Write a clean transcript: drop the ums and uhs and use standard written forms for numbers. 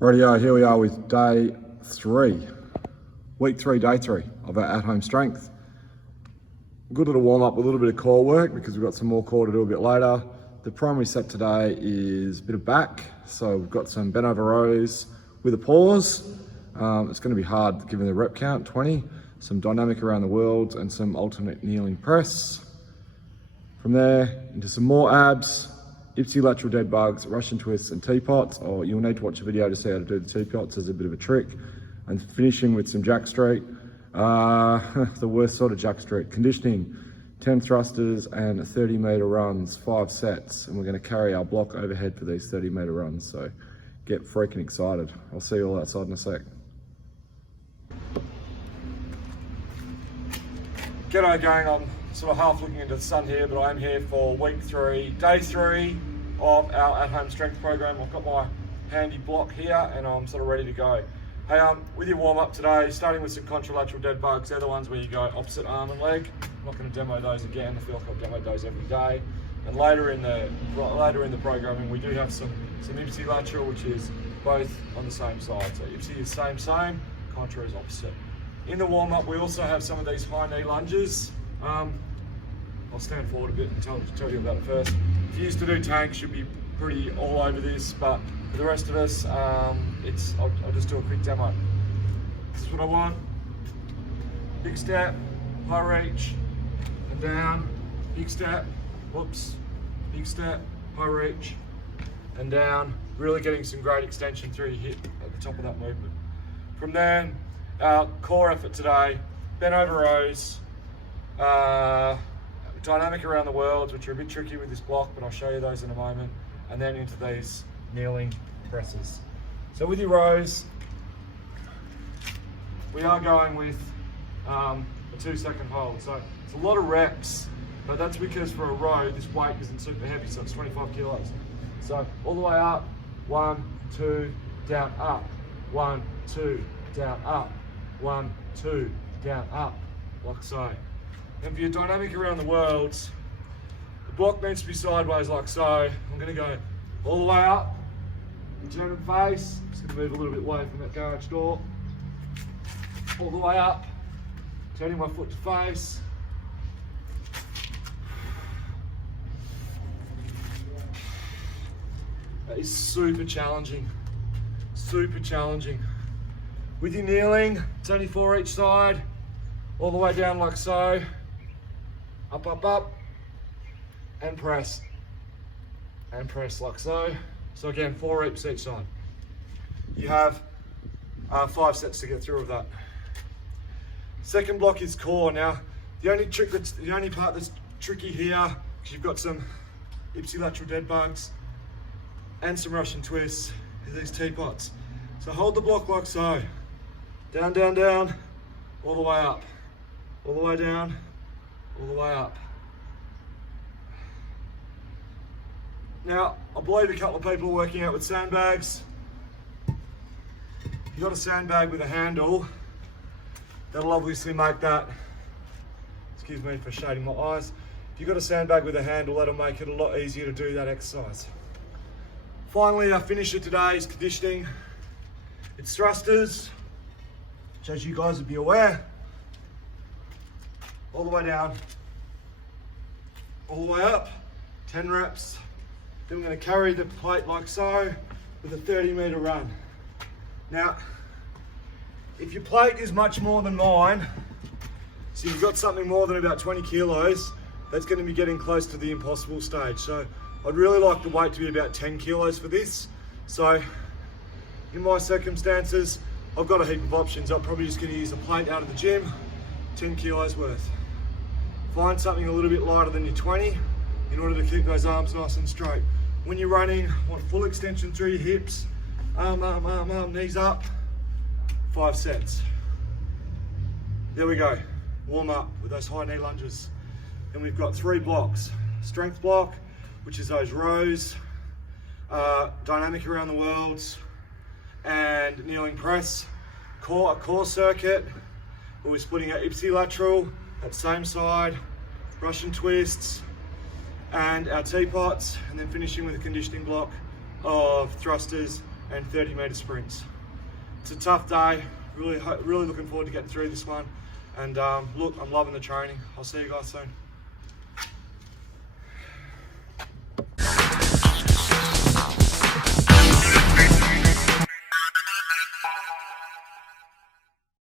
Rightio, here we are with day 3, week 3, day 3 of our at-home strength. Good little warm up, a little bit of core work because we've got some more core to do a bit later. The primary set today is a bit of back, so we've got some Bentover Rows with a pause. It's going to be hard given the rep count, 20, some dynamic around the world and some alternate kneeling press. From there into some more abs, Ipsi-Lateral dead bugs, Russian twists and teapots, or you'll need to watch a video to see how to do the teapots as a bit of a trick. And finishing with some jack street, the worst sort of jack street. Conditioning, 10 thrusters and 30 meter runs, 5 sets. And we're gonna carry our block overhead for these 30 meter runs. So get freaking excited. I'll see you all outside in a sec. G'day gang, I'm sort of half looking into the sun here, but I'm here for week 3, day 3 of our at-home strength program. I've got my handy block here and I'm sort of ready to go. Hey, with your warm-up today, starting with some contralateral dead bugs. They're the ones where you go opposite arm and leg. I'm not going to demo those again. I feel like I've demoed those every day. And later in the programming, we do have some Ipsi-Lateral, which is both on the same side. So Ipsi is same, contra is opposite. In the warm-up, we also have some of these high knee lunges. I'll stand forward a bit and tell you about it first. If you used to do tanks, you'd be pretty all over this, but for the rest of us, I'll just do a quick demo. This is what I want. Big step, high reach, and down. Big step, whoops. Big step, high reach, and down. Really getting some great extension through your hip at the top of that movement. From there, our core effort today, Bentover Rows, dynamic around the world, which are a bit tricky with this block, but I'll show you those in a moment, and then into these kneeling presses. So with your rows, we are going with a 2-second hold. So it's a lot of reps, but that's because for a row, this weight isn't super heavy, so it's 25 kilos. So all the way up, 1, 2, down, up, 1, 2, down, up, 1, 2, down, up, like so. And for your dynamic around the world, the block needs to be sideways like so. I'm gonna go all the way up, turn and face. I'm just gonna move a little bit away from that garage door. All the way up, turning my foot to face. That is super challenging, super challenging. With your kneeling, it's only 4 each side, all the way down like so. Up, up, up, and press like so. So again, 4 reps each side. You have 5 sets to get through with that. Second block is core. Now, the only part that's tricky here, because you've got some Ipsi-Lateral dead bugs and some Russian twists, is these teapots. So hold the block like so. Down, down, down, all the way up, all the way down, all the way up. Now, I believe a couple of people are working out with sandbags. If you've got a sandbag with a handle, that'll obviously make that, excuse me for shading my eyes. If you've got a sandbag with a handle, that'll make it a lot easier to do that exercise. Finally, our finisher today is conditioning. It's thrusters, which as you guys would be aware, all the way down, all the way up, 10 reps. Then we're going to carry the plate like so with a 30 meter run. Now, if your plate is much more than mine, so you've got something more than about 20 kilos, that's going to be getting close to the impossible stage. So I'd really like the weight to be about 10 kilos for this. So in my circumstances, I've got a heap of options. I'm probably just going to use a plate out of the gym, 10 kilos worth. Find something a little bit lighter than your 20 in order to keep those arms nice and straight. When you're running, want full extension through your hips, arm, knees up, 5 sets. There we go, warm up with those high knee lunges. And we've got 3 blocks. Strength block, which is those rows, dynamic around the world, and kneeling press. core circuit. We'll be splitting our Ipsi-Lateral, that same side, Russian twists, and our teapots, and then finishing with a conditioning block of thrusters and 30-meter sprints. It's a tough day. Really looking forward to getting through this one. And look, I'm loving the training. I'll see you guys soon.